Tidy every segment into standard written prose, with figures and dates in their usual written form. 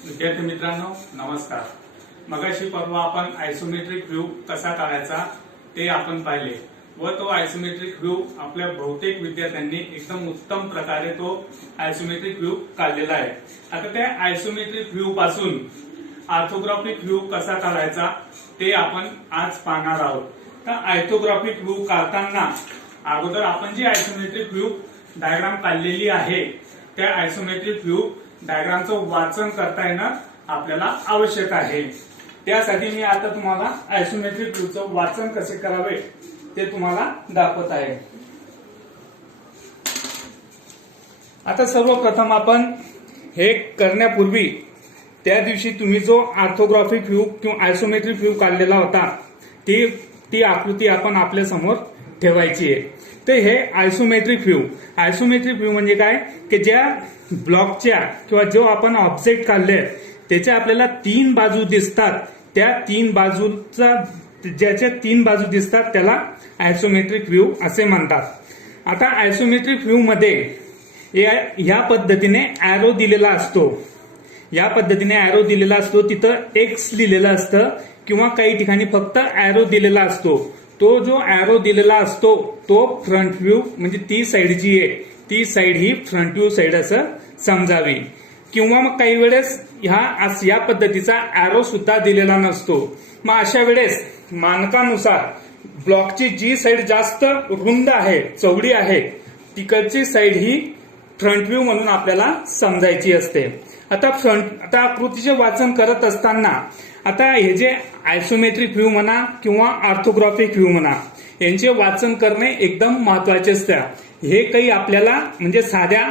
विद्यार्थी मित्रांनो नमस्कार। मगाशी परवा आपण आयसोमेट्रिक व्ह्यू कसा काढायचा ते आपण पाहिले व तो आयसोमेट्रिक व्ह्यू आपल्या बहुतेक विद्यार्थ्यांनी एकदम उत्तम प्रकारे तो आयसोमेट्रिक व्ह्यू काढलेला आहे। आता त्या आयसोमेट्रिक व्ह्यू पासून ऑर्थोग्राफिक व्ह्यू कसा काढायचा ते आपण आज पाहणार आहोत। तर ऑर्थोग्राफिक व्ह्यू काढताना अगोदर आपण जी आयसोमेट्रिक व्ह्यू डायग्राम काढलेली आहे त्या आयसोमेट्रिक व्ह्यू डायग्रामचं वाचन करता येणं आपल्याला आवश्यक आहे। त्यासाठी मी आता तुम्हाला आयसोमेट्रिक व्ह्यूचं वाचन कसे करावे ते तुम्हाला दाखवत आहे। आता सर्वप्रथम आपण हे करण्यापूर्वी त्या दिवशी तुम्ही जो ऑर्थोग्राफिक व्ह्यू किंवा आयसोमेट्रिक व्ह्यू काढलेला होता ती आकृती आपण आपल्या समोर ठेवायची आहे। तर हे आयसोमेट्रिक व्ह्यू म्हणजे काय की ज्या ब्लॉकच्या किंवा जो आपण ऑब्जेक्ट काढले त्याच्या आपल्याला तीन बाजू दिसतात, त्या तीन बाजूचा ज्याच्या तीन बाजू दिसतात त्याला आयसोमेट्रिक व्ह्यू असे म्हणतात। आता आयसोमेट्रिक व्ह्यू मध्ये या पद्धतीने एरो दिलेला असतो, तिथं एक्स लिहिलेलं असतं किंवा काही ठिकाणी फक्त एरो दिलेला असतो। तो जो एरो दिलेला असतो तो फ्रंट व्ह्यू म्हणजे ती साइड जी आहे ती साइड ही फ्रंट व्ह्यू साइड असं समजावी, किंवा मग काही वेळेस या पद्धतीचा एरो सुद्धा दिलेला नसतो। मग अशा वेळेस मानकानुसार ब्लॉकची जी साइड जास्त रुंद आहे चौडी आहे तिकडची साइड ही फ्रंट व्ह्यू म्हणून आपल्याला समजायची असते। आता आकृतीचे वाचन करत असताना आता हे जे आयसोमेट्रिक व्ह्यू म्हणा किंवा ऑर्थोग्राफिक व्ह्यू म्हणा यांचे वाचन करणे एकदम महत्वाचे असते। हे काही आपल्याला म्हणजे साध्या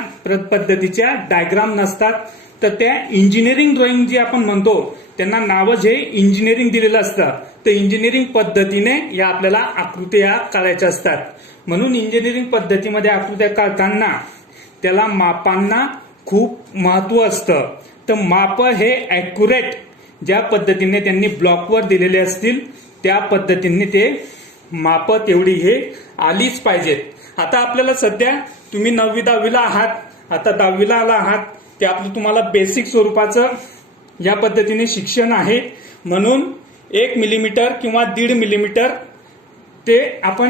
पद्धतीच्या डायग्राम नसतात, तर त्या इंजिनिअरिंग ड्रॉइंग जी आपण म्हणतो त्यांना नावच हे इंजिनिअरिंग दिलेलं असतं। तर इंजिनिअरिंग पद्धतीने या आपल्याला आकृत्या काढायच्या असतात, म्हणून इंजिनिअरिंग पद्धतीमध्ये आकृत्या काढताना त्याला मापांना खूप महत्व असतं। तर माप हे ऍक्युरेट ज्या पद्धतीने त्यांनी ब्लॉकवर दिलेले असतील त्या पद्धतीने ते माप तेवढी हे आलीच पाहिजेत। आता आपल्याला सध्या तुम्ही 9वी 10वीला आहात, आता 10वीला आला आहात, ते आपलं तुम्हाला बेसिक स्वरूपाचं या पद्धतीने शिक्षण आहे, म्हणून 1 मिलीमीटर किंवा 1.5 मिलीमीटर ते आपण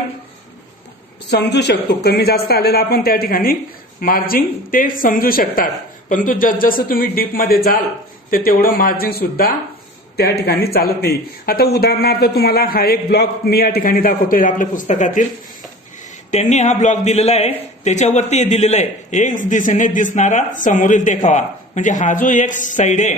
समजू शकतो। कमी जास्त आलेला आपण त्या ठिकाणी मार्जिन ते समजू शकतात, परंतु जसं तुम्ही डीप मध्ये जाल ते तेवढं मार्जिन सुद्धा त्या ठिकाणी चालत नाही। आता उदाहरणार्थ तुम्हाला हा एक ब्लॉक मी या ठिकाणी दाखवतोय आपल्या पुस्तकातील, त्यांनी हा ब्लॉक दिलेला आहे, त्याच्यावरती हे दिलेलं आहे एक्स दिशेने दिसणारा समोरील देखावा, म्हणजे हा जो एक्स साइड आहे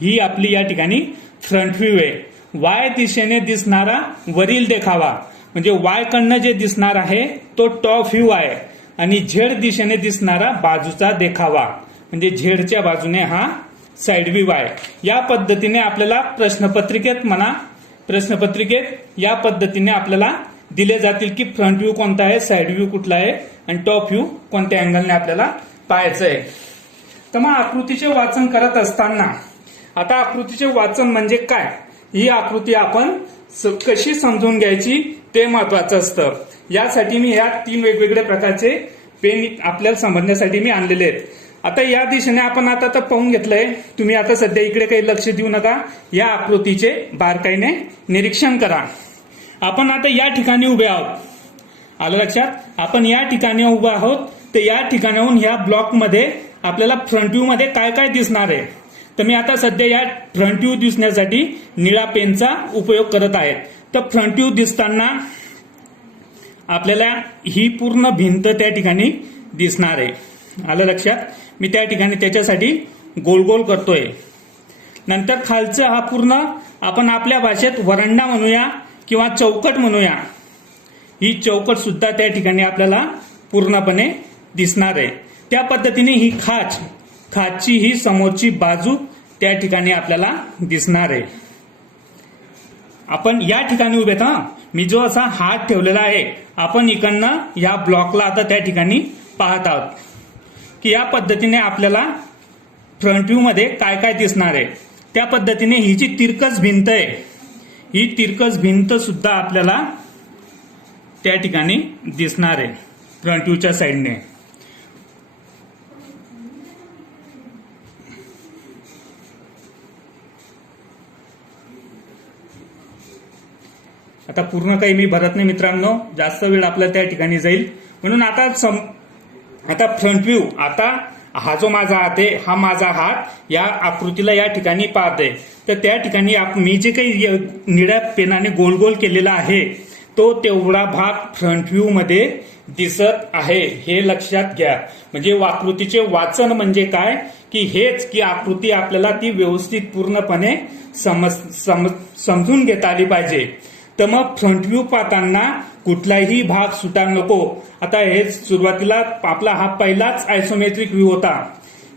ही आपली या ठिकाणी फ्रंट व्ह्यू आहे। वाय दिशेने दिसणारा वरील देखावा म्हणजे वाय कडनं जे दिसणार आहे तो टॉप व्ह्यू आहे, आणि झेड दिशेने दिसणारा बाजूचा देखावा म्हणजे झेडच्या बाजूने हा साइड व्ह्यू आहे। या पद्धतीने आपल्याला प्रश्नपत्रिकेत या पद्धतीने आपल्याला दिले जातील की फ्रंट व्ह्यू कोणता आहे, साइड व्ह्यू कुठला आहे आणि टॉप व्ह्यू कोणत्या अँगलने आपल्याला पाहायचं आहे। तर मग आकृतीचे वाचन करत असताना आता आकृतीचे वाचन म्हणजे काय, ही आकृती आपण कशी समजून घ्यायची ते महत्वाचं असतं। यासाठी मी या 3 वेगवेगळ्या प्रकारचे पेन आपल्याला समजण्यासाठी मी आणलेले आहेत। आता या दिशेने आपण आता तर पाहून घेतलंय, तुम्ही आता सध्या इकडे काही लक्ष देऊ नका, या आकृतीचे बारकाईने निरीक्षण करा। आपण आता या ठिकाणी उभे आहोत, आलं लक्षात, आपण या ठिकाणी उभे आहोत, तर या ठिकाणाहून या ब्लॉक मध्ये आपल्याला फ्रंट व्ह्यू मध्ये काय काय दिसणार आहे, तर मी आता सध्या या फ्रंट व्ह्यू दिसण्यासाठी निळा पेनचा उपयोग करत आहे। तर फ्रंट व्ह्यू दिसताना आपल्याला ही पूर्ण भिंत त्या ठिकाणी दिसणार आहे, आलं लक्षात। मी त्या ठिकाणी त्याच्यासाठी गोल गोल करतोय। नंतर खालचं हा पूर्ण आपण आपल्या भाषेत वरंडा म्हणूया किंवा चौकट म्हणूया, ही चौकट सुद्धा त्या ठिकाणी आपल्याला पूर्णपणे दिसणार आहे। त्या पद्धतीने ही खाचची ही समोरची बाजू त्या ठिकाणी आपल्याला दिसणार आहे। आपण या ठिकाणी उभे मी जो असा हात ठेवलेला आहे आपण इकडनं या ब्लॉकला आता त्या ठिकाणी पाहत आहोत की या पद्धतीने आपल्याला फ्रंट व्ह्यू मध्ये काय काय दिसणार आहे। त्या पद्धतीने ही जी तिरकस भिंत आहे ही तिरकस भिंत सुद्धा आपल्याला त्या ठिकाणी दिसणार आहे फ्रंट व्ह्यूच्या साइडने। आता पूर्ण काही मी भरत नाही मित्रांनो, जास्त वेळ आपला त्या ठिकाणी जाईल. म्हणून आता फ्रंट व्ह्यू, आता हा जो माझा हात आहे, हा माझा हात या आकृतीला या ठिकाणी पाहते. तर त्या ठिकाणी मी जे काही निळ्या पेनाने गोल गोल केलेला आहे तो तेवढा भाग फ्रंट व्ह्यू मध्ये दिसत आहे, हे लक्षात घ्या. म्हणजे आकृतीचे वाचन म्हणजे काय की हेच की आकृती आपल्याला ती व्यवस्थित पूर्णपणे समजून घेता आली पाहिजे. तर मग फ्रंट व्ह्यू पाहताना कुठलाही भाग सुटा नको. आता हे सुरुवातीला आपला हा पहिलाच आयसोमेट्रिक व्ह्यू होता.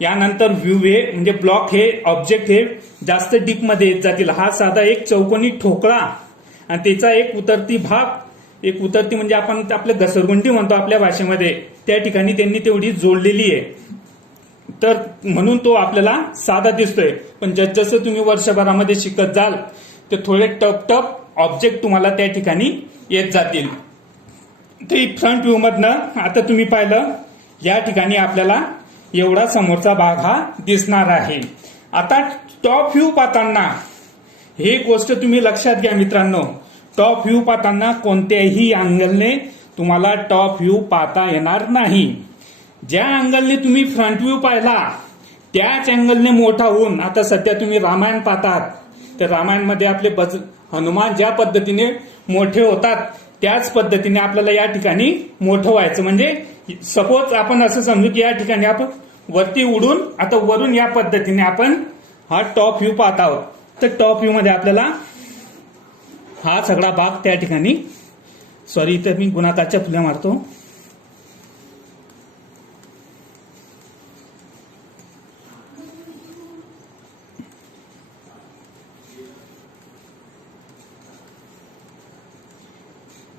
यानंतर व्ह्यू हे म्हणजे ब्लॉक हे ऑब्जेक्ट हे जास्त डीप मध्ये येत जातील. हा साधा एक चौकोनी ठोकळा आणि त्याचा एक उतरती म्हणजे आपण आपल्या घसरगुंडी म्हणतो आपल्या भाषेमध्ये, त्या ठिकाणी त्यांनी तेवढी जोडलेली आहे. तर म्हणून तो आपल्याला साधा दिसतोय. पण जसजसं तुम्ही वर्षभरामध्ये शिकत जाल ते थोडे टप ऑब्जेक्ट तुम्हाला त्या ठिकाणी येत जातील. तर फ्रंट व्ह्यू मधनं आता तुम्ही पाहिलं या ठिकाणी आपल्याला एवढा समोरचा भाग हा दिसणार आहे. आता टॉप व्ह्यू पाहताना हे गोष्ट तुम्ही लक्षात घ्या मित्रांनो, टॉप व्ह्यू पाहताना कोणत्याही अँगलने तुम्हाला टॉप व्ह्यू पाहता येणार नाही. ज्या अँगलने तुम्ही फ्रंट व्ह्यू पाहिला त्याच अँगलने मोठा होऊन, आता सध्या तुम्ही रामायण पाहतात तर रामायणमध्ये आपले हनुमान ज्या पद्धतीने मोठे होतात त्याच पद्धतीने आपल्याला या ठिकाणी मोठं व्हायचं. म्हणजे सपोज आपण असं समजू की या ठिकाणी आपण वरती उडून आता वरून या पद्धतीने आपण हा टॉप व्ह्यू पाहत आहोत. तर टॉप व्ह्यू मध्ये आपल्याला हा सगळा भाग त्या ठिकाणी, सॉरी इथं मी गुणाकारच्या फुल्या मारतो.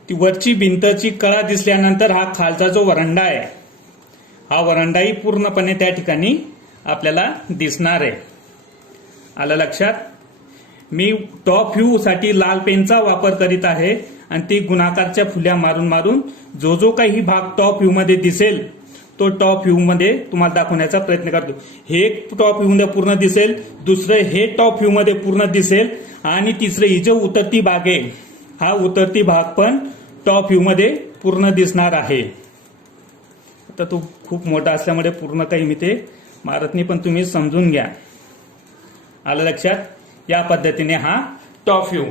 ती वरची भिंतची कळा दिसल्यानंतर हा खालचा जो वरंडा आहे, हा वरंडाही पूर्णपणे त्या ठिकाणी आपल्याला दिसणार आहे. आलं लक्षात? मी टॉप व्ह्यू साठी लाल पेनचा वापर करीत आहे आणि ती गुणाकारच्या फुल्या मारून मारून जो काही भाग टॉप व्ह्यू मध्ये दिसेल तो टॉप व्ह्यू मध्ये तुम्हाला दाखवण्याचा प्रयत्न करतो. हे टॉप व्ह्यू मध्ये पूर्ण दिसेल, दुसरं हे टॉप व्ह्यू मध्ये पूर्ण दिसेल आणि तिसरं ही जो उतरती भाग आहे हा उतरती भाग पण टॉप व्ह्यू मध्ये पूर्ण दिसणार आहे. आता तो खूप मोठा असल्यामुळे पूर्ण काही मी ते मारत नाही, पण तुम्ही समजून घ्या. आलं लक्षात? या पद्धतीने हा टॉप व्ह्यू.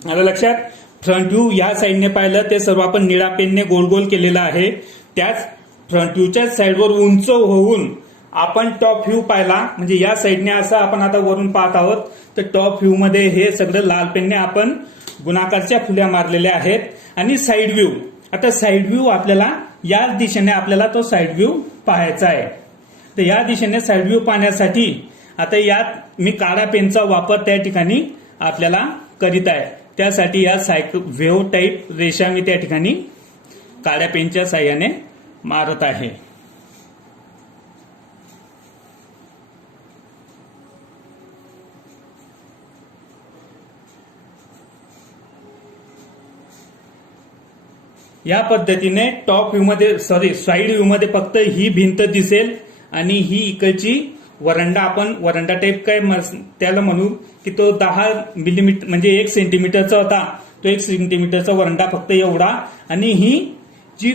आलं लक्षात? फ्रंट व्ह्यू या साईडने पाहिलं ते सर्व आपण निळ्या पेनने गोल गोल केलेलं आहे. त्याच फ्रंट व्ह्यूच्या साईडवर उंच होऊन आपण टॉप व्ह्यू पाहिला, म्हणजे या साईडने असं आपण आता वरून पाहत आहोत. तर टॉप व्ह्यू मध्ये हे सगळं लाल पेनने आपण गुणाकारच्या फुल्या मारलेल्या आहेत. आणि साईड व्ह्यू, आता साईड व्ह्यू आपल्याला याच दिशेने आपल्याला तो साईड व्ह्यू पाहायचा आहे. तर या दिशेने साईड व्ह्यू पाहण्यासाठी आता यात मी काळ्या पेनचा वापर त्या ठिकाणी आपल्याला करीत आहे. त्यासाठी या वेव्ह टाईप रेषा मी त्या ठिकाणी काळ्या पेनच्या साह्याने मारत आहे. या पद्धतीने टॉप व्ह्यू मध्ये साईड व्ह्यू मध्ये फक्त ही भिंत दिसेल आणि ही इकडची वरंडा, आपण वरंडा टाईप काय त्याला म्हणू की तो 10 मिलीमीटर म्हणजे 1 सेंटीमीटरचा होता, तो 1 सेंटीमीटरचा वरंडा फक्त एवढा. आणि ही जी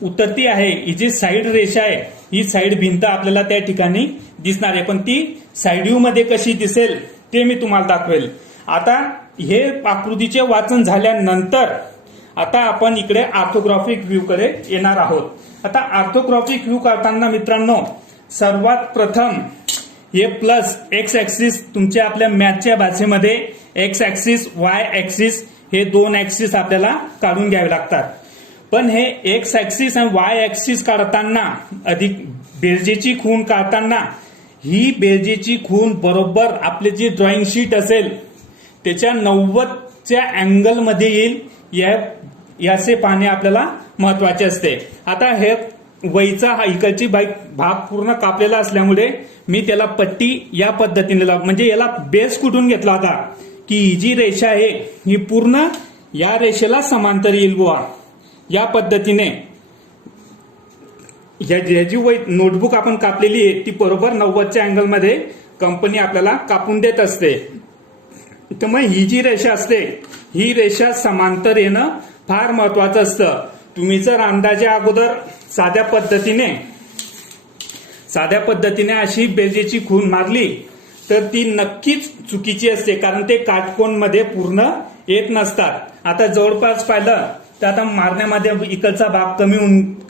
उतरती आहे, ही जी साईड रेषा आहे, ही साईड भिंत आपल्याला त्या ठिकाणी दिसणार आहे. पण ती साईड व्ह्यू मध्ये कशी दिसेल ते मी तुम्हाला दाखवेल. आता हे आकृतीचे वाचन झाल्यानंतर आता आपण इकडे ऑर्थोग्राफिक व्ह्यू कडे येणार आहोत. आता ऑर्थोग्राफिक व्ह्यू करताना मित्रांनो सर्वात प्रथम हे प्लस एक्स ऍक्सिस, तुमच्या आपल्या मॅथच्या भाषेमध्ये एक्स ऍक्सिस वाय ऍक्सिस हे 2 ऍक्सिस आपल्याला काढून घ्यावे लागतात. पण हे एक्स ऍक्सिस आणि वाय ऍक्सिस काढताना अधिक बेरजेची खूण काढताना ही बेरजेची खूण बरोबर आपले जी ड्रॉइंग शीट असेल त्याच्या 90च्या अँगल मध्ये येईल. याचे पाहणे आपल्याला महत्वाचे असते. आता हे वहीचा हा इकडची भाग पूर्ण कापलेला असल्यामुळे मी त्याला पट्टी या पद्धतीने म्हणजे याला बेस कुठून घेतला होता की ही जी रेषा आहे ही पूर्ण या रेषेला समांतर येईल बुवा. या पद्धतीने जी नोटबुक आपण कापलेली आहे ती बरोबर 90च्या अँगल मध्ये कंपनी आपल्याला कापून देत असते. तर मग ही जी रेषा असते ही रेषा समांतर येणं फार महत्वाचं असतं. तुम्ही जर अंदाजे अगोदर साध्या पद्धतीने अशी बेरजेची खूण मारली तर ती नक्कीच चुकीची असते, कारण ते काटकोन मध्ये पूर्ण येत नसतात. आता जवळपास पाहिलं तर आता मारण्यामध्ये इकडचा भाग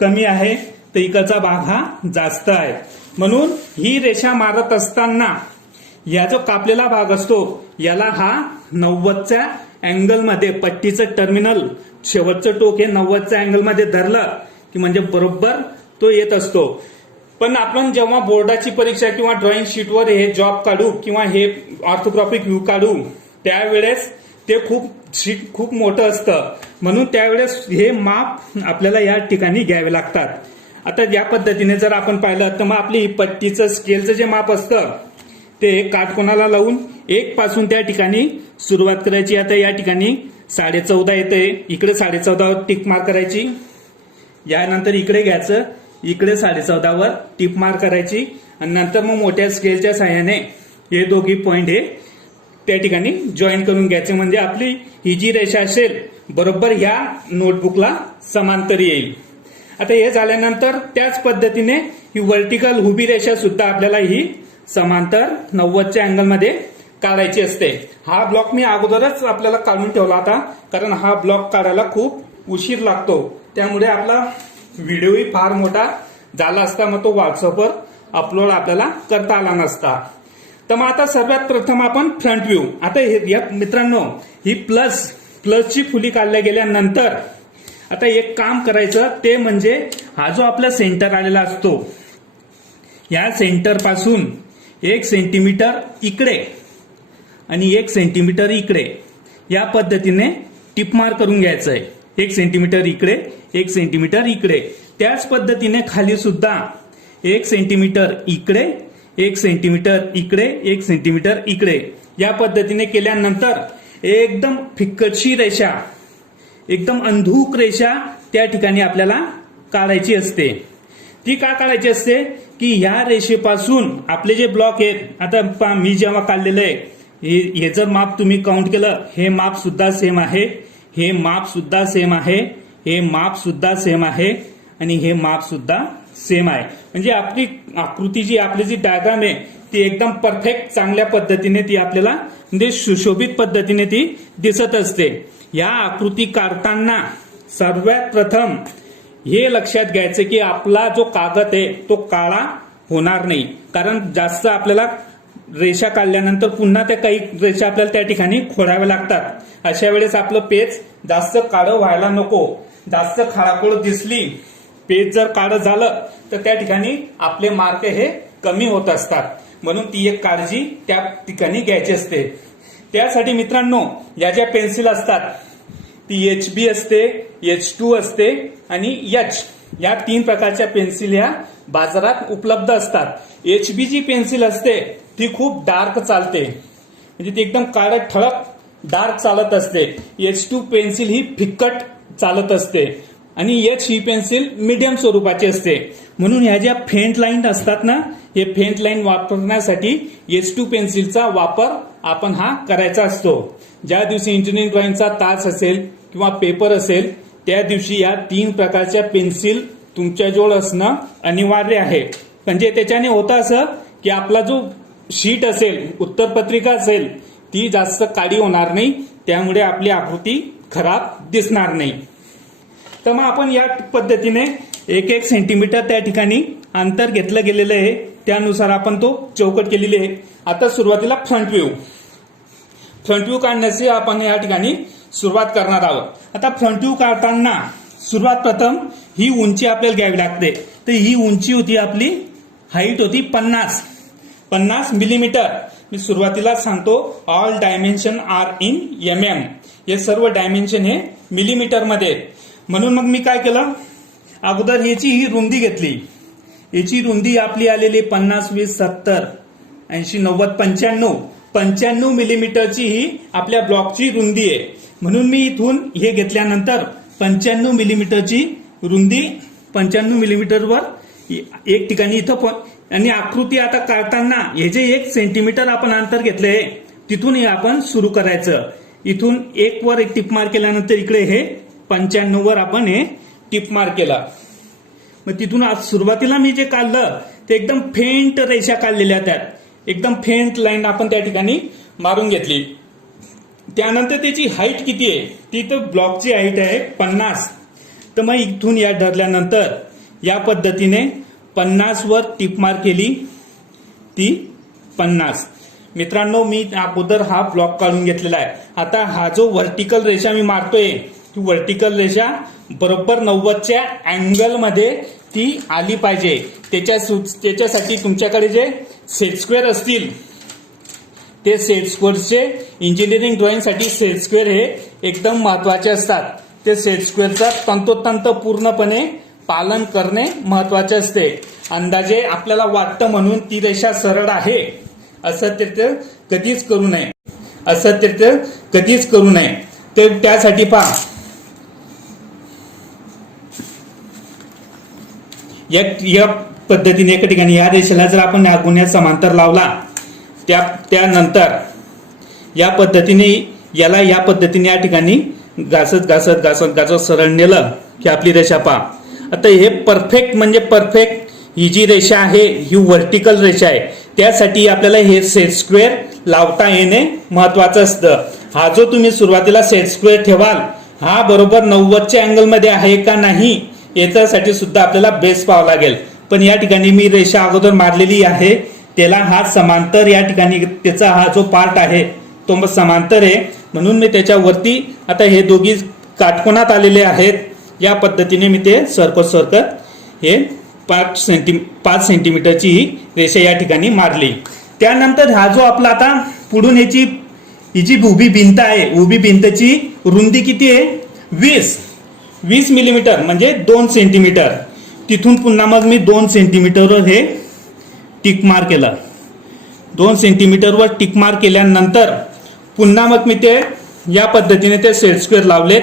कमी आहे तर इकडचा भाग हा जास्त आहे. म्हणून ही रेषा मारत असताना या जो कापलेला भाग असतो याला हा 90च्या अँगल मध्ये, पट्टीचं टर्मिनल शेवटचं टोक हे 90च्या अँगल मध्ये धरलं की म्हणजे बरोबर तो येत असतो. पण आपण जेव्हा बोर्डाची परीक्षा किंवा ड्रॉइंग शीटवर हे जॉब काढू किंवा हे ऑर्थोग्राफिक व्ह्यू काढू त्यावेळेस ते शीट खूप मोठं असतं, म्हणून त्यावेळेस हे माप आपल्याला या ठिकाणी घ्यावे लागतात. आता या पद्धतीने जर आपण पाहिलं तर मग आपली पट्टीचं स्केलचं जे माप असतं ते काटकोनाला लावून 1 पासून त्या ठिकाणी सुरुवात करायची. आता या ठिकाणी 14.5 येते, इकडे 14.5 वर टिक मार्क करायची. यानंतर इकडे घ्यायचं, इकडे 14.5 वर टिप मार्क करायची आणि नंतर मग मोठ्या स्केलच्या साहाय्याने हे दोघी पॉइंट हे त्या ठिकाणी जॉईन करून घ्यायचे. म्हणजे आपली ही जी रेषा असेल बरोबर ह्या नोटबुकला समांतर येईल. आता हे झाल्यानंतर त्याच पद्धतीने ही वर्टिकल उभी रेषा सुद्धा आपल्याला ही समांतर 90च्या अँगल मध्ये काढायची असते. हा ब्लॉक मी अगोदरच आपल्याला काढून ठेवला होता, कारण हा ब्लॉक काढायला खूप उशीर लागतो, त्यामुळे आपला व्हिडिओही फार मोठा झाला असता, मग तो व्हॉट्सअपवर अपलोड आपल्याला करता आला नसता. तर मग आता सर्वात प्रथम आपण फ्रंट व्ह्यू. आता या मित्रांनो ही प्लसची फुली काढल्या गेल्यानंतर आता एक काम करायचं ते म्हणजे हा जो आपला सेंटर आलेला असतो या सेंटर पासून 1 सेंटीमीटर इकडे आणि 1 सेंटीमीटर इकडे या पद्धतीने टिप मार्क करून घ्यायचं आहे. 1 सेंटीमीटर इकडे, 1 सेंटीमीटर इकडे. त्याच पद्धतीने खाली सुद्धा 1 सेंटीमीटर इकडे, 1 सेंटीमीटर इकडे, 1 सेंटीमीटर इकडे. या पद्धतीने केल्यानंतर एकदम फिक्कटशी रेषा, एकदम अंधुक रेषा त्या ठिकाणी आपल्याला काढायची असते. ती का काढायची असते की ह्या रेषेपासून आपले जे ब्लॉक आहेत, आता मी जेव्हा काढलेलं आहे हे जर माप तुम्ही काउंट केलं, हे माप सुद्धा सेम आहे, हे माप सुद्धा सेम आहे, हे माप सुद्धा सेम आहे आणि हे माप सुद्धा सेम आहे. म्हणजे आपली आकृती जी आपली जी डायग्राम आहे ती एकदम परफेक्ट चांगल्या पद्धतीने ती आपल्याला म्हणजे सुशोभित पद्धतीने ती दिसत असते. या आकृती काढताना सर्वात प्रथम हे लक्षात घ्यायचं की आपला जो कागद आहे तो काळा होणार नाही, कारण जास्त आपल्याला रेषा काढल्यानंतर पुन्हा त्या काही रेषा आपल्याला त्या ठिकाणी खोडाव्या लागतात. अशा वेळेस आपलं पेज जास्त काळं व्हायला नको. जास्त खाळाखोळ दिसली, पेज जर काळं झालं तर त्या ठिकाणी आपले मार्क हे कमी होत असतात. म्हणून ती एक काळजी त्या ठिकाणी घ्यायची असते. त्यासाठी मित्रांनो या ज्या पेन्सिल असतात ती HB असते, H2 असते आणि H या 3 प्रकारच्या पेन्सिल या बाजारात उपलब्ध असतात. HB जी पेन्सिल असते ती खूप डार्क चालते, म्हणजे ती एकदम काळं ठळक डार्क चालत असते. H2 पेन्सिल ही फिक्कट चालत असते आणि H ही पेन्सिल मीडियम स्वरूपाची असते. म्हणून ह्या ज्या फेंट लाईन असतात ना, हे फेंट लाईन वापरण्यासाठी H2 पेन्सिलचा वापर आपण हा करायचा असतो. ज्या दिवशी इंजिनिअरिंग ड्रॉइंगचा तास असेल किंवा पेपर असेल त्या दिवशी या 3 प्रकारच्या पेन्सिल तुमच्याजवळ असणं अनिवार्य आहे. म्हणजे त्याच्याने होतं असं की आपला जो शीट असेल, उत्तरपत्रिका असेल ती जास्त काळी होणार नाही, त्यामुळे आपली आकृती खराब दिसणार नाही. तर मग आपण या पद्धतीने 1-1 सेंटीमीटर त्या ठिकाणी अंतर घेतलं गेलेलं आहे, त्यानुसार आपण तो चौकट केलेली आहे. आता सुरुवातीला फ्रंट व्ह्यू काढण्याची आपण या ठिकाणी सुरुवात करणार आहोत. आता फ्रंट व्ह्यू काढताना सुरुवात प्रथम ही उंची आपल्याला घ्यावी लागते. तर ही उंची होती आपली, हाईट होती 50 मिलीमीटर. मी सुरुवातीला सांगतो all dimension are in MM. हे सर्व डायमेन्शन हे मिलीमीटर मध्ये. म्हणून मग मी काय केलं, अगोदर याची ही रुंदी घेतली. याची रुंदी आपली आलेली 50, 20, 70, 80, 90, 95 मिलीमीटरची ही आपल्या ब्लॉकची रुंदी आहे. म्हणून मी इथून हे घेतल्यानंतर 95 मिलीमीटरची रुंदी 95 मिलीमीटरवर एक ठिकाणी इथं आणि आकृती आता काढताना हे जे 1 सेंटीमीटर आपण अंतर घेतलंय तिथून हे आपण सुरू करायचं. इथून 1 वर एक टिप मार्क केल्यानंतर इकडे हे 95 वर आपण हे टिप मार्क केला. मग तिथून आज सुरुवातीला मी जे काढलं ते एकदम फेंट रेषा काढलेल्या त्यात, एकदम फेंट लाईन आपण त्या ठिकाणी मारून घेतली. त्यानंतर त्याची हाईट किती आहे, ती तर ब्लॉकची हाईट आहे 50. तर मग इथून या धरल्यानंतर या पद्धतीने 50 वर टिप मार्क केली, ती 50. मित्रांनो, मी अगोदर हा ब्लॉक काढून घेतलेला आहे. आता हा जो व्हर्टिकल रेषा मी मारतोय, ती व्हर्टिकल रेषा बरोबर 90च्या अँगल मध्ये ती आली पाहिजे. त्याच्यासाठी तुमच्याकडे जे सेट स्क्वेअर असतील, ते सेट स्क्वेअरचे इंजिनिअरिंग ड्रॉइंगसाठी सेट स्क्वेअर हे एकदम महत्वाचे असतात. ते सेट स्क्वेअरचा तंतोतंत पूर्णपणे पालन करणे महत्वाचे असते. अंदाजे आपल्याला वाटतं म्हणून ती रेषा सरळ आहे असं तिथं कधीच करू नये, असं तिथं कधीच करू नये. ते त्यासाठी पहा, या पद्धतीने एका ठिकाणी या रेषेला जर आपण गुण्यात समांतर लावला, त्यानंतर या पद्धतीने याला या पद्धतीने या ठिकाणी घासत सरळ नेलं की आपली रेषा पहा. आता हे परफेक्ट म्हणजे परफेक्ट ही जी रेषा आहे ही व्हर्टिकल रेषा आहे. त्यासाठी आपल्याला हे सेट स्क्वेअर लावता येणे महत्वाचं असतं. हा जो तुम्ही सुरुवातीला सेट स्क्वेअर ठेवाल, हा बरोबर 90च्या अँगल मध्ये आहे का नाही याच्यासाठी सुद्धा आपल्याला बेस पाहावं लागेल. पण या ठिकाणी मी रेषा अगोदर मारलेली आहे, त्याला हा समांतर या ठिकाणी त्याचा हा जो पार्ट आहे तो मग समांतर आहे, म्हणून मी त्याच्यावरती आता हे दोघी काटकोनात आलेले आहेत. या पद्धतीने मी ते सरकत हे 5 सेंटीमीटरची ही रेषा या ठिकाणी मारली. त्यानंतर हा जो आपला आता पुढून ही जी उभी भिंत आहे, उभी भिंतची रुंदी किती आहे, 20 मिलीमीटर म्हणजे 2 सेंटीमीटर. तिथून पुन्हा मग मी 2 सेंटीमीटरवर हे टिक मार्क केलं. 2 सेंटीमीटरवर टिक मार्क केल्यानंतर पुन्हा मग मी ते या पद्धतीने ते सेट स्क्वेअर लावले.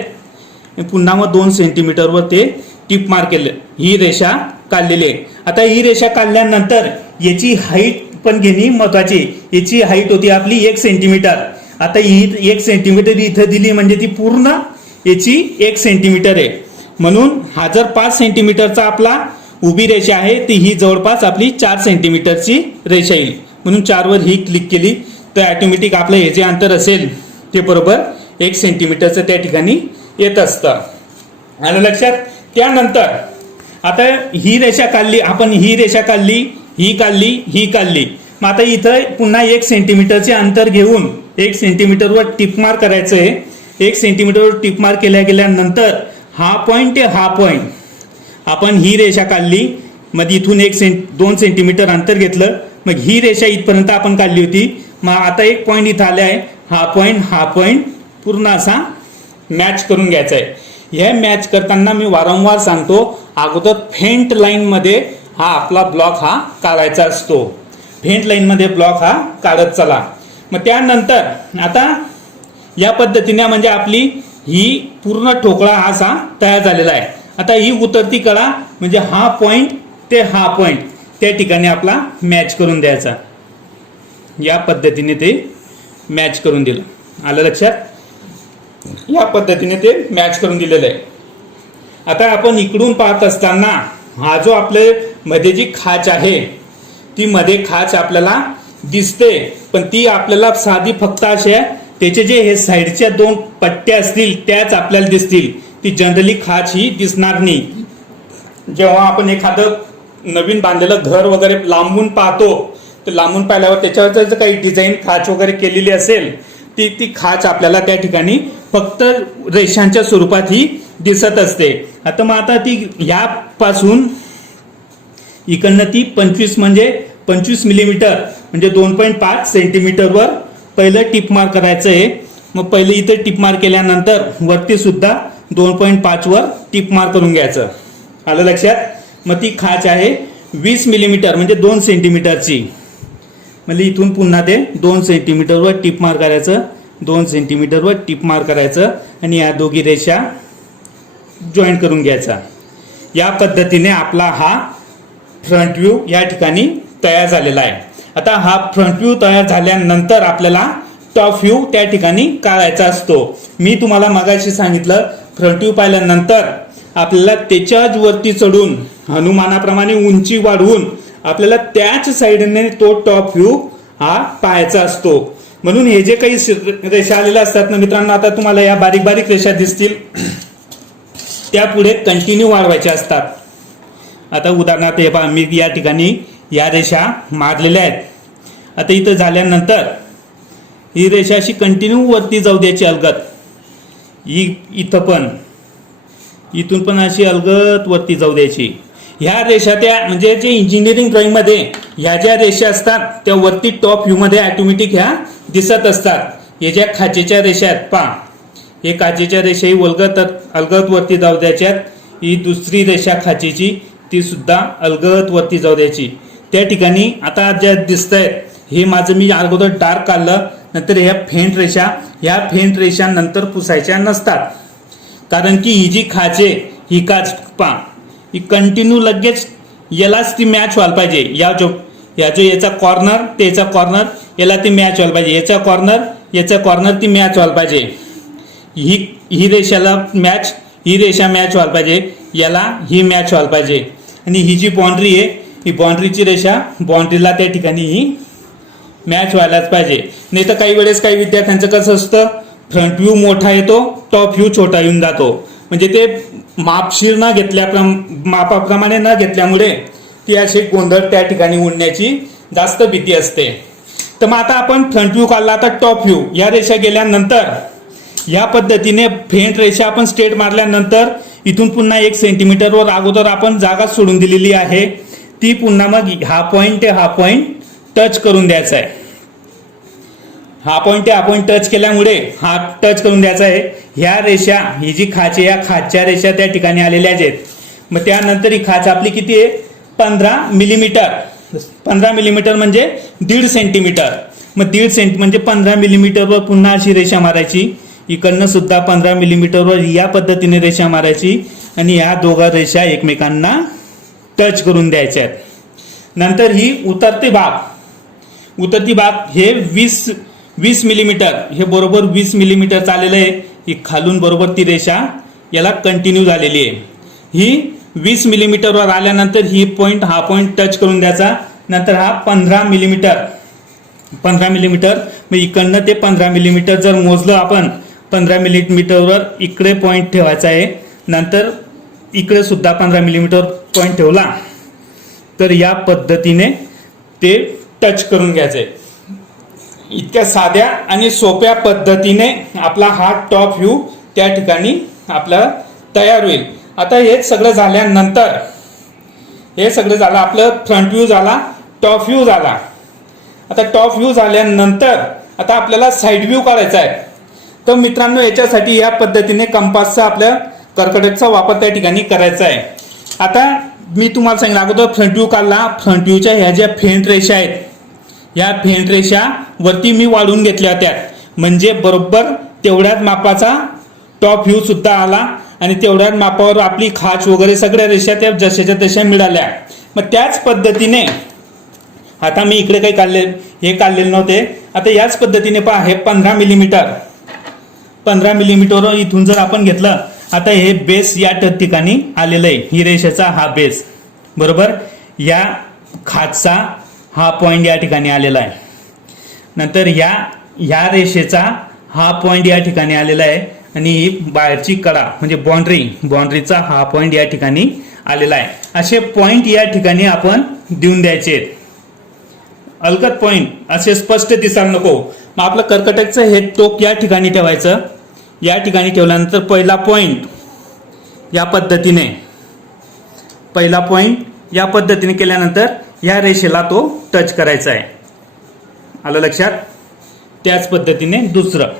पुन्हा मग 2 सेंटीमीटरवर ते टिप मार्क केले, ही रेषा काढलेली आहे. आता ही रेषा काढल्यानंतर याची हाईट पण घेणे महत्वाची. याची हाईट होती आपली 1 सेंटीमीटर. आता ही 1 सेंटीमीटर इथं दिली म्हणजे ती पूर्ण याची 1 सेंटीमीटर आहे. म्हणून हा जर 5 सेंटीमीटरचा आपला उभी रेषा आहे, ती ही जवळपास आपली 4 सेंटीमीटरची रेषा येईल. म्हणून 4 वर ही क्लिक केली तर ऑटोमॅटिक आपलं हे जे अंतर असेल ते बरोबर 1 सेंटीमीटरचं त्या ठिकाणी येत असतं. आलं लक्षात. त्यानंतर आता ही रेषा काढली आपण, ही रेषा काढली, ही काढली. मग आता इथं पुन्हा 1 सेंटीमीटरचे अंतर घेऊन 1 सेंटीमीटरवर टिप मार्क करायचं आहे. 1 सेंटीमीटरवर टिप मार्क केल्यानंतर हा पॉइंट ते हा पॉइंट आपण ही रेषा काढली. मग इथून 2 सेंटीमीटर अंतर घेतलं. मग ही रेषा इथपर्यंत आपण काढली होती. मग आता एक पॉइंट इथं आले आहे, हा पॉइंट पूर्ण असा मॅच करून घ्यायचा आहे. हे मॅच करताना मी वारंवार सांगतो, अगोदर फेंट लाईन मध्ये हा आपला ब्लॉक हा काढायचा असतो. फेंट लाईन मध्ये ब्लॉक हा काढत चला. मग त्यानंतर आता या पद्धतीने म्हणजे आपली ही पूर्ण ठोकळा हा असा तयार झालेला आहे. आता ही उतरती कळा म्हणजे हा पॉइंट ते हा पॉइंट त्या ठिकाणी आपला मॅच करून द्यायचा. या पद्धतीने ते मॅच करून दिलं. आलं लक्षात. या पद्धतीने ते मॅच करून दिलेलं आहे. आता आपण इकडून पाहत असताना हा जो आपले मध्ये जी खाच आहे, ती मध्ये खाच आपल्याला दिसते, पण ती आपल्याला साधी फक्त अशा त्याचे जे हे साईडच्या 2 पट्ट्या असतील त्याच आपल्याला दिसतील. ती जनरली खाच ही दिसणार नाही. जेव्हा आपण एखादं नवीन बांधलेलं घर वगैरे लांबून पाहतो, तर लांबून पाहिल्यावर त्याच्यावर जर काही डिझाईन खाच वगैरे केलेली असेल, ती खाच आपल्याला त्या ठिकाणी फक्त रेषांच्या स्वरूपात ही दिसत असते. आता मग आता ती यापासून इकडनं ती 25 मिलीमीटर म्हणजे 2.5 सेंटीमीटरवर पहिलं टिप मार्क करायचं आहे. मग पहिले इथे टिप मार्क केल्यानंतर वरती सुद्धा 2.5 वर टिप मार्क करून घ्यायचं. आलं लक्षात. मग ती खाच आहे 20 मिलीमीटर म्हणजे 2 सेंटीमीटरची. म्हणजे इथून पुन्हा ते 2 सेंटीमीटरवर टिप मार्क करायचं, 2 सेंटीमीटरवर टिप मार्क करायचं आणि या दोघी रेषा जॉईंट करून घ्यायचा. या पद्धतीने आपला हा फ्रंट व्ह्यू या ठिकाणी तयार झालेला आहे. आता हा फ्रंट व्ह्यू तयार झाल्यानंतर आपल्याला टॉप व्ह्यू त्या ठिकाणी काढायचा असतो. मी तुम्हाला मगाशी सांगितलं फ्रंट व्ह्यू पाहिल्यानंतर आपल्याला त्याच्याच वरती चढून हनुमानाप्रमाणे उंची वाढवून आपल्याला त्याच साईडने तो टॉप व्ह्यू हा पाहायचा असतो. म्हणून हे जे काही रेषा आलेल्या असतात ना मित्रांनो, आता तुम्हाला या बारीक बारीक रेषा दिसतील, त्या पुढे कंटिन्यू वाढवायच्या असतात. आता उदाहरणार्थ हे पहा, मी या ठिकाणी या रेषा मारलेल्या आहेत. आता इथं झाल्यानंतर ही रेषा अशी कंटिन्यू वरती जाऊ द्यायची अलगद. इथं पण इथून पण अशी अलगद वरती जाऊ द्यायची. ह्या रेषा त्या म्हणजे जे इंजिनिअरिंग ड्रॉइंग मध्ये ह्या ज्या रेषा असतात त्या वरती टॉप व्ह्यू मध्ये ऑटोमॅटिक ह्या दिसत असतात. हे ज्या खाचेच्या रेषा आहेत पहा, हे काचेच्या रेषा ही अलगद वरती जाऊ द्यायच्यात. ही दुसरी रेषा खाचेची ती सुद्धा अलगद वरती जाऊ द्यायची. त्या ठिकाणी आता ज्या दिसत आहेत हे माझं मी अगोदर डार्क काढलं, नंतर ह्या फेंट रेषा नंतर पुसायच्या नसतात. कारण की ही जी खाचे ही काच पहा ही कंटिन्यू लगेच यालाच ती मॅच व्हायला पाहिजे. याचा कॉर्नर त्याचा कॉर्नर याला ती मॅच व्हायला पाहिजे, याचा कॉर्नर ती मॅच व्हायला पाहिजे. ही रेषाला मॅच, ही रेषा मॅच व्हायला पाहिजे, याला ही मॅच व्हायला पाहिजे. आणि ही जी बाउंड्री आहे ही बाउंड्रीची रेषा बाउंड्रीला त्या ठिकाणी ही मॅच व्हायलाच पाहिजे. नाही तर काही वेळेस काही विद्यार्थ्यांचं कसं असतं, फ्रंट व्ह्यू मोठा येतो टॉप व्ह्यू छोटा येऊन जातो. म्हणजे ते मापशीर न घेतल्या मापाप्रमाणे न घेतल्यामुळे ती अशी गोंधळ त्या ठिकाणी उडण्याची जास्त भीती असते. तर मग आता आपण फ्रंट व्ह्यू काढला, आता टॉप व्ह्यू या रेषा गेल्यानंतर या पद्धतीने फेंट रेषा आपण स्ट्रेट मारल्यानंतर इथून पुन्हा 1 सेंटीमीटरवर अगोदर आपण जागा सोडून दिलेली आहे, ती पुन्हा मग हा पॉइंट टच करून द्यायचा आहे. हा पॉइंट टच केल्यामुळे हा टच करून द्यायचा आहे. ह्या रेषा ही जी खाचे या खाचच्या रेषा त्या ठिकाणी आलेल्या आहेत. मग त्यानंतर ही खाच आपली किती आहे 15 मिलीमीटर. 15 मिलीमीटर म्हणजे 1.5 सेंटीमीटर. मग 1.5 म्हणजे 15 मिलीमीटरवर पुन्हा अशी रेषा मारायची. इकडनं सुद्धा 15 मिलीमीटरवर या पद्धतीने रेषा मारायची आणि या दोघा रेषा एकमेकांना टच करून द्यायच्या आहेत. नंतर ही उतरती भाग हे 20 मिलीमीटर, हे बरोबर 20 मिलीमीटर चाललेलं आहे. ही खालून बरोबर ती रेषा याला कंटिन्यू झालेली आहे. ही 20 मिलीमीटरवर आल्यानंतर हा पॉइंट टच करून द्यायचा. नंतर हा 15 मिलीमीटर मग इकडनं ते 15 मिलीमीटर जर मोजलं आपण 15 मिलीमीटरवर इकडे पॉइंट ठेवायचा आहे. नंतर इकडे सुद्धा 15 मिलीमीटर पॉइंट ठेवला तर या पद्धतीने ते टच करून घ्यायचे. इतक्या साध्या आणि सोप्या पद्धतीने आपला हा टॉप व्ह्यू त्या ठिकाणी आपला तयार होईल. आता हे सगळं झाल्यानंतर आपलं फ्रंट व्ह्यू झाला, टॉप व्ह्यू झाला. आता टॉप व्ह्यू झाल्यानंतर आता आपल्याला साईड व्ह्यू काढायचा आहे. तर मित्रांनो याच्यासाठी या पद्धतीने कंपासचा आपल्या कर्कटकचा वापर त्या ठिकाणी करायचा आहे. आता मी तुम्हाला सांगितलं अगोदर फ्रंट व्ह्यू काढला. फ्रंट व्ह्यूच्या ह्या ज्या फेंट रेषा आहेत या फेंट रेषा वरती मी वाढवून घेतल्या होत्या. म्हणजे बरोबर तेवढ्याच मापाचा टॉप व्ह्यू सुद्धा आला आणि तेवढ्याच मापावर आपली खाच वगैरे सगळ्या रेषा त्या जशाच्या तशा मिळाल्या. मग त्याच पद्धतीने आता मी इकडे काही काढलेले नव्हते. आता याच पद्धतीने पहा हे 15 मिलीमीटर इथून जर आपण घेतलं, आता हे बेस या ठिकाणी आलेलं आहे. ही रेषेचा हा बेस बरोबर या खाचचा हा पॉइंट या ठिकाणी आलेला आहे. नंतर या रेषेचा हा पॉइंट या ठिकाणी आलेला आहे आणि ही बाहेरची कडा म्हणजे बाउंड्रीचा हा पॉइंट या ठिकाणी आलेला आहे. असे पॉइंट या ठिकाणी आपण देऊन द्यायचे. अलगद पॉइंट असे स्पष्ट दिसायला नको. मग आपलं कर्कटकचं हे टोक या ठिकाणी ठेवायचं. या ठिकाणी ठेवल्यानंतर पहिला पॉइंट या पद्धतीने केल्यानंतर या रेषेला तो टच करायचा आहे. आलं लक्षात? त्याच पद्धतीने दुसरं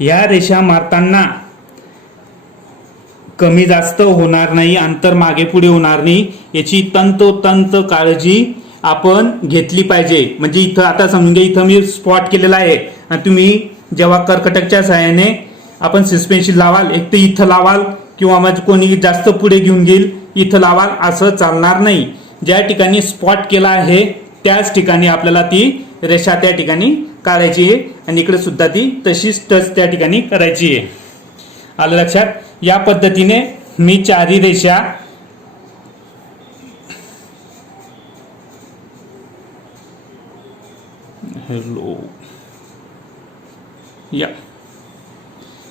या रेषा मारताना कमी जास्त होणार नाही, अंतर मागे पुढे होणार नाही याची तंतोतंत काळजी आपण घेतली पाहिजे. म्हणजे इथं आता समजून घ्या, इथं मी स्पॉट केलेला आहे आणि तुम्ही जेव्हा कर्कटकच्या सहाय्याने आपण सस्पेन्शन लावाल, एक तर इथं लावाल किंवा मग कोणी जास्त पुढे घेऊन गेल इथं लावाल, असं चालणार नाही. ज्या ठिकाणी स्पॉट केला आहे त्याच ठिकाणी आपल्याला ती रेषा त्या ठिकाणी काढायची आहे आणि इकडे सुद्धा ती तशीच टच त्या ठिकाणी करायची आहे. आलं लक्षात? या पद्धतीने मी चारही रेषा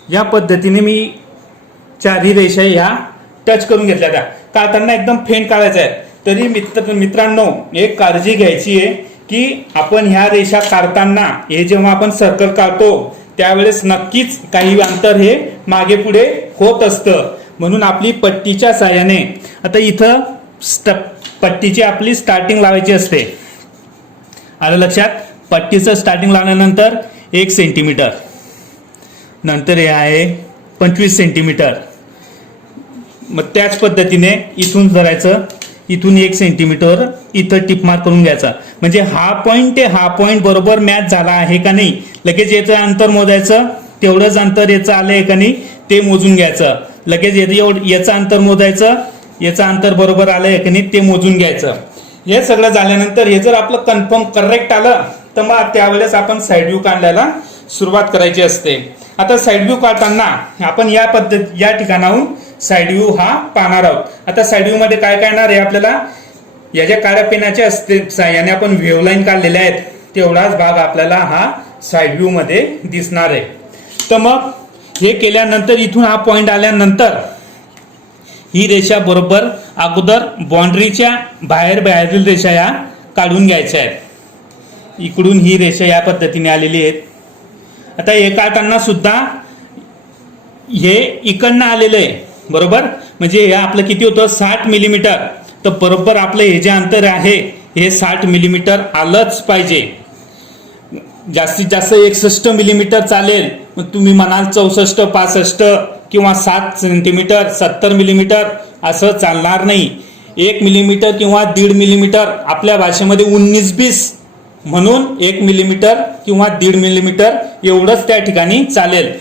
या पद्धतीने मी चारही रेषा ह्या टच करून घेतल्या. त्या काढताना एकदम फेंट काढायचं आहे. तरी मित्रांनो एक काळजी घ्यायची आहे की आपण ह्या रेषा काढताना हे जेव्हा आपण सर्कल काढतो त्यावेळेस नक्कीच काही अंतर हे मागे पुढे होत असतं. म्हणून आपली पट्टीच्या साहाय्याने आता इथं पट्टीची आपली स्टार्टिंग लावायची असते. आलं लक्षात? पट्टीचं स्टार्टिंग लावल्यानंतर 1 सेंटीमीटर, नंतर हे आहे 25 सेंटीमीटर. मग त्याच पद्धतीने इथून धरायचं, इथून 1 सेंटीमीटर इथं टिप मार्क करून घ्यायचा. म्हणजे हा पॉइंट ते हा पॉइंट बरोबर मॅच झाला आहे का नाही, लगेच याचं अंतर मोजायचं. तेवढंच अंतर याचं आलंय का नाही ते मोजून घ्यायचं. लगेच याचं अंतर मोजायचं, याचं अंतर बरोबर आलंय का नाही ते मोजून घ्यायचं. हे सगळं झाल्यानंतर हे जर आपलं कन्फर्म करेक्ट आलं तर मग त्यावेळेस आपण साईड व्ह्यू काढायला सुरुवात करायची असते. आता साईड व्ह्यू काढताना आपण या ठिकाणाहून साईड व्ह्यू हा पाहणार आहोत. आता साईड व्ह्यू मध्ये काय येणार आहे आपल्याला, या ज्या काळ्या पेनाच्या असते याने आपण वेव्हलाईन काढलेल्या आहेत तेवढाच भाग आपल्याला हा साईड व्ह्यू मध्ये दिसणार आहे. तर मग हे केल्यानंतर इथून हा पॉइंट आल्यानंतर ही रेषा बरोबर अगोदर बाउंड्रीच्या बाहेरील रेषा या काढून घ्यायच्या आहेत. इकडून ही रेषा या पद्धतीने आलेली आहेत. आता हे काढताना सुद्धा हे इकडनं आलेलं आहे बरोबर. म्हणजे हे आपलं किती होतं 60 मिलीमीटर. तर बरोबर आपलं हे जे अंतर आहे हे 60 मिलीमीटर आलंच पाहिजे. जास्तीत जास्त 61 मिलीमीटर चालेल. मग तुम्ही म्हणाल 64, 65 किंवा 7 सेंटीमीटर, 70 मिलीमीटर असं चालणार नाही. 1 मिलीमीटर किंवा 1.5 मिलीमीटर, आपल्या भाषेमध्ये 19-20 म्हणून 1 मिलीमीटर किंवा 1.5 मिलीमीटर एवढंच त्या ठिकाणी चालेल.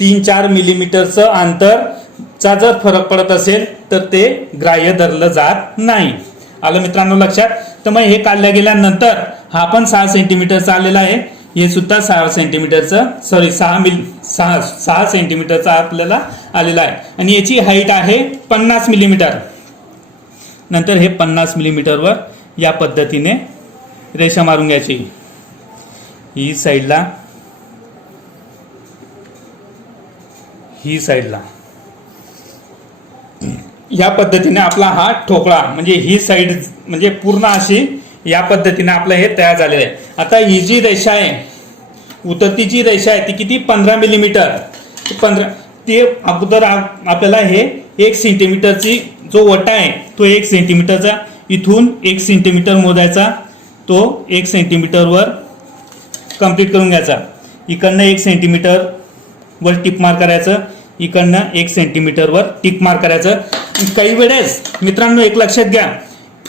3-4 मिलीमीटरचं अंतरचा जर फरक पडत असेल तर ते ग्राह्य धरलं जात नाही. आलं मित्रांनो लक्षात? तर मग हे काढल्या गेल्यानंतर हा पण 6 सेंटीमीटरचा आलेला आहे. हे सुद्धा 6 सेंटीमीटरचं 6 सेंटीमीटरचा आपल्याला आलेला आहे. आणि याची हाईट आहे 50 मिलीमीटर. नंतर हे 50 मिलीमीटरवर या पद्धतीने रेषा मारून घ्यायची. ही साईडला, ही साईडला या पद्धतीने आपला हा ठोकळा म्हणजे ही साईड म्हणजे पूर्ण अशी या पद्धतीने आपलं हे तयार झालेलं आहे. आता ही जी रेषा आहे उतरती जी रेषा आहे ती किती 15 मिलीमीटर. 15 ते अगोदर आपल्याला हे 1 सेंटीमीटरची जो वटा आहे तो 1 सेंटीमीटरचा, इथून 1 सेंटीमीटर मोजायचा, तो 1 सेंटीमीटरवर कंप्लीट करून घ्यायचा. इकडनं 1 सेंटीमीटर वर टिप मार्क करायचं, इकडनं 1 सेंटीमीटरवर टिप मार्क करायचं. काही वेळेस मित्रांनो एक लक्षात घ्या,